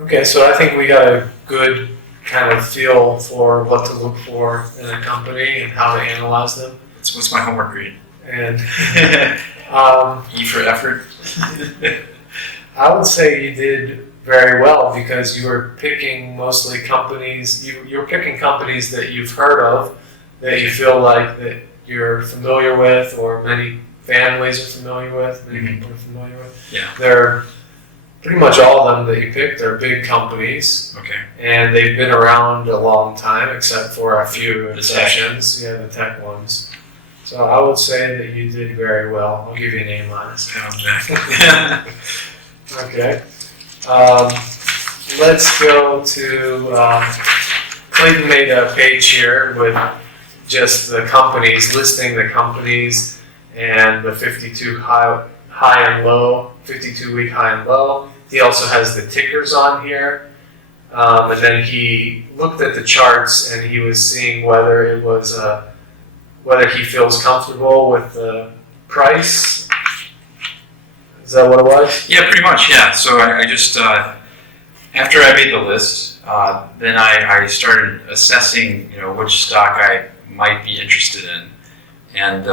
Okay, so I think we got a good kind of feel for what to look for in a company and how to analyze them. What's my homework grade? And E for effort. I would say you did very well because you were picking mostly companies. You're picking companies that you've heard of, that you feel like that you're familiar with, or many families are familiar with, many people are familiar with. Yeah. They're pretty much all of them that you picked are big companies. Okay. And they've been around a long time, except for a few The exceptions. Yeah, the tech ones. So I would say that you did very well. I'll give you an A-. Okay. Let's go to, Clayton made a page here with just the companies, listing the companies and the 52 high and low, 52-week high and low. He also has the tickers on here. And then he looked at the charts and he was seeing whether it was, whether he feels comfortable with the price. Is that what it was? Yeah, pretty much, yeah. So I just, after I made the list, then I started assessing, which stock I might be interested in. And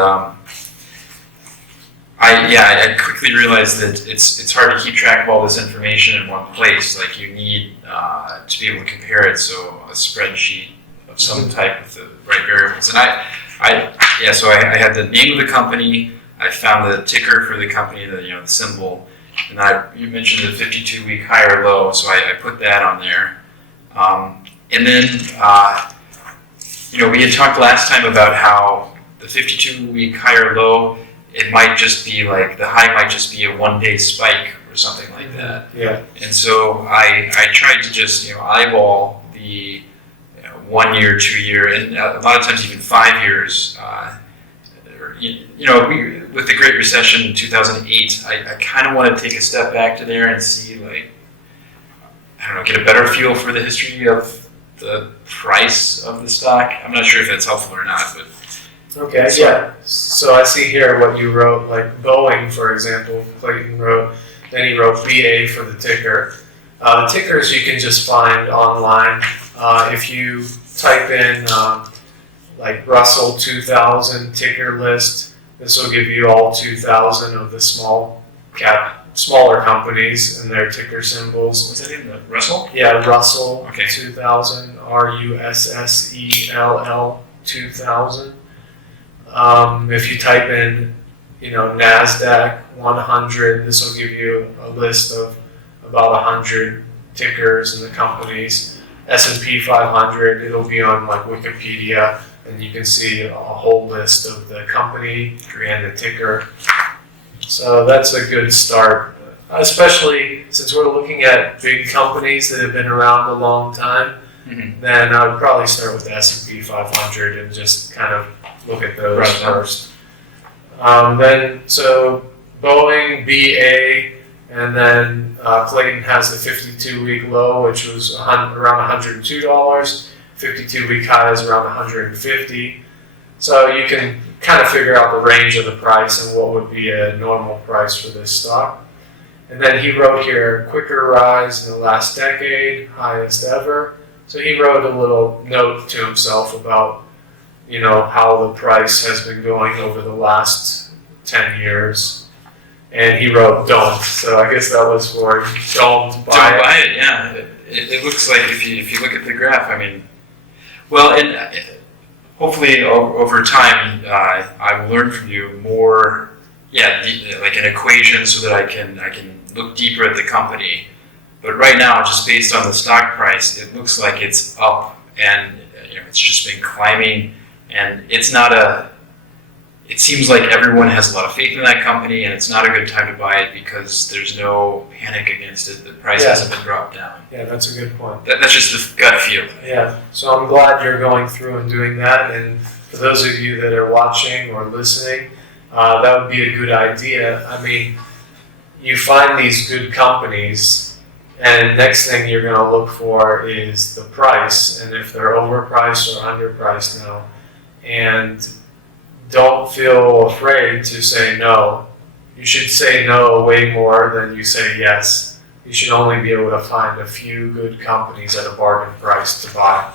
I quickly realized that it's hard to keep track of all this information in one place. Like you need to be able to compare it, so a spreadsheet of some type with the right variables. And so I had the name of the company. I found the ticker for the company, the symbol, and you mentioned the 52-week high or low, so I put that on there. And then we had talked last time about how the 52-week high or low, it might just be like the high might just be a one-day spike or something like that. Yeah. And so I tried to just eyeball the 1 year, 2 year, and a lot of times even 5 years. With the Great Recession in 2008, I kind of want to take a step back to there and see, get a better feel for the history of the price of the stock. I'm not sure if that's helpful or not, but. Okay, yeah. So I see here what you wrote, like Boeing, for example, Clayton wrote, then he wrote BA for the ticker. The tickers you can just find online. If you type in like Russell 2000 ticker list, this will give you all 2,000 of the smaller companies and their ticker symbols. What's that name? Russell? Yeah, Russell. Okay. 2000, RUSSELL 2000. If you type in, NASDAQ 100, this will give you a list of about 100 tickers and the companies. S&P 500, it'll be on like Wikipedia, and you can see a whole list of the company and the ticker. So that's a good start, especially since we're looking at big companies that have been around a long time. Mm-hmm. Then I would probably start with the S&P 500 and just kind of look at those first. So Boeing, BA, and then Clayton has the 52-week low, which was around $102. 52-week high is around $150. So you can kind of figure out the range of the price and what would be a normal price for this stock. And then he wrote here, quicker rise in the last decade, highest ever. So he wrote a little note to himself about, how the price has been going over the last 10 years. And he wrote don't. So I guess that was for don't buy it. Don't buy it, yeah. It looks like if you look at the graph, and hopefully over time I will learn from you more, like an equation so that I can look deeper at the company. But right now, just based on the stock price, it looks like it's up, and it's just been climbing, and it seems like everyone has a lot of faith in that company, and it's not a good time to buy it because there's no panic against it. The price hasn't been dropped down. Yeah, that's a good point. That's just the gut feel. Yeah, so I'm glad you're going through and doing that, and for those of you that are watching or listening, that would be a good idea. You find these good companies, and next thing you're going to look for is the price, and if they're overpriced or underpriced now. And don't feel afraid to say no. You should say no way more than you say yes. you should only be able to find a few good companies at a bargain price to buy.